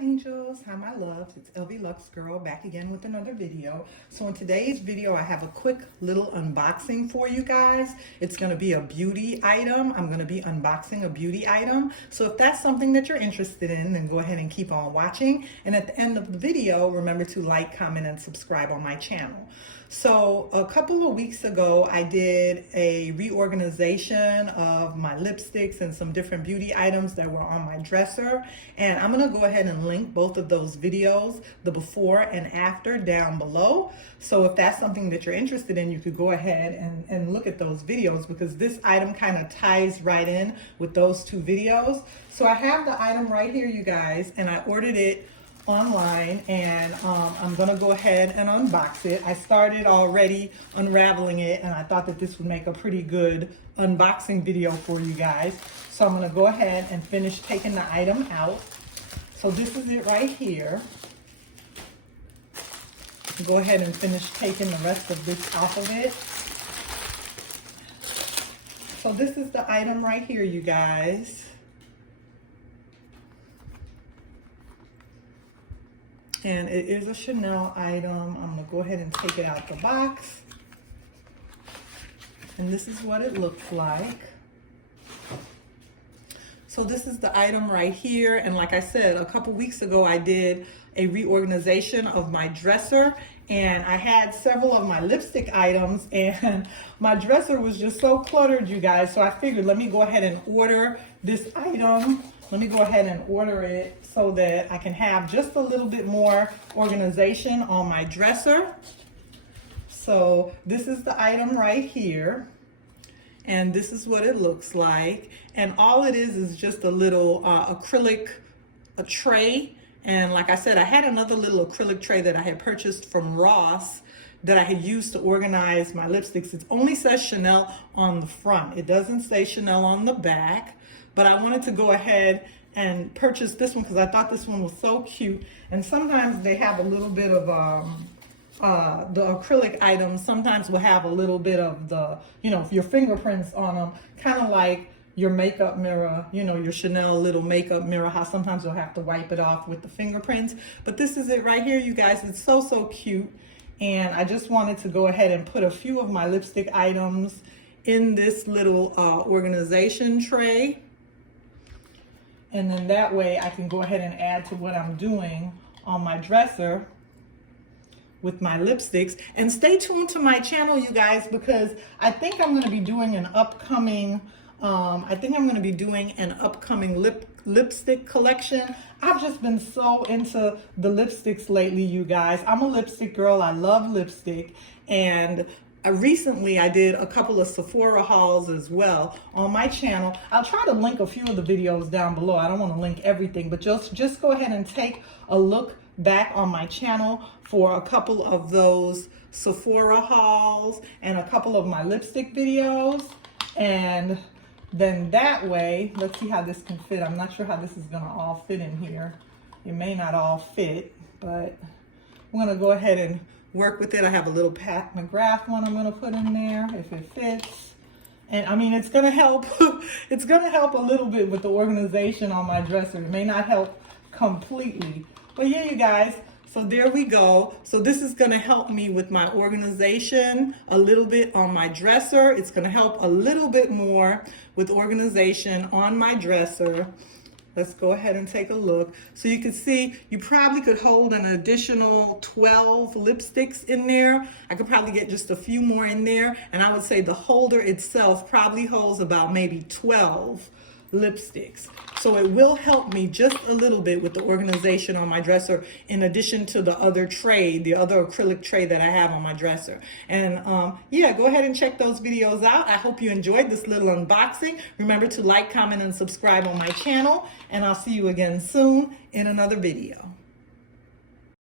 angels, hi my loves, it's lvluxegirl back again with another video. So in today's video I have a quick little unboxing for you guys. It's going to be a beauty item. I'm going to be unboxing a beauty item. So if that's something that you're interested in, then go ahead and keep on watching. And at the end of the video, remember to like, comment, and subscribe on my channel. So a couple of weeks ago, I did a reorganization of my lipsticks and some different beauty items that were on my dresser. And I'm gonna go ahead and link both of those videos, the before and after, down below. So if that's something that you're interested in, you could go ahead and look at those videos, because this item kind of ties right in with those two videos. So I have the item right here, you guys, and I ordered it online, and I'm gonna go ahead and unbox it. I started already unraveling it, and I thought that this would make a pretty good unboxing video for you guys. So I'm gonna go ahead and finish taking the item out. So this is it right here. Go ahead and finish taking the rest of this off of it. So this is the item right here, you guys. And it is a Chanel item. I'm gonna go ahead and take it out the box. And this is what it looks like. So this is the item right here. And like I said, a couple weeks ago, I did a reorganization of my dresser, and I had several of my lipstick items, and my dresser was just so cluttered, you guys. So I figured, let me go ahead and order this item. Let me go ahead and order it so that I can have just a little bit more organization on my dresser. So this is the item right here. And this is what it looks like. And all it is just a little acrylic tray. And like I said, I had another little acrylic tray that I had purchased from Ross that I had used to organize my lipsticks. It only says Chanel on the front. It doesn't say Chanel on the back. But I wanted to go ahead and purchase this one because I thought this one was so cute. And sometimes they have a little bit of the acrylic items sometimes will have a little bit of the, your fingerprints on them, kind of like your makeup mirror, your Chanel little makeup mirror, how sometimes you'll have to wipe it off with the fingerprints. But this is it right here, you guys. It's so, so cute. And I just wanted to go ahead and put a few of my lipstick items in this little organization tray. And then that way I can go ahead and add to what I'm doing on my dresser with my lipsticks. And stay tuned to my channel, you guys, because I think I'm going to be doing an upcoming lipstick collection. I've just been so into the lipsticks lately, you guys. I'm a lipstick girl. I love lipstick. And recently I did a couple of Sephora hauls as well on my channel. I'll try to link a few of the videos down below. I don't want to link everything, but just go ahead and take a look back on my channel for a couple of those Sephora hauls and a couple of my lipstick videos. And then that way, let's see how this can fit. I'm not sure how this is going to all fit in here. It may not all fit, but I'm going to go ahead and work with it. I have a little Pat McGrath one I'm going to put in there if it fits. And I mean, it's going to help. It's going to help a little bit with the organization on my dresser. It may not help completely. But yeah, you guys, so there we go. So this is going to help me with my organization a little bit on my dresser. It's going to help a little bit more with organization on my dresser. Let's go ahead and take a look. So you can see, you probably could hold an additional 12 lipsticks in there. I could probably get just a few more in there. And I would say the holder itself probably holds about maybe 12 lipsticks. So it will help me just a little bit with the organization on my dresser, in addition to the other tray, the other acrylic tray that I have on my dresser. And yeah, go ahead and check those videos out. I hope you enjoyed this little unboxing. Remember to like, comment, and subscribe on my channel. And I'll see you again soon in another video.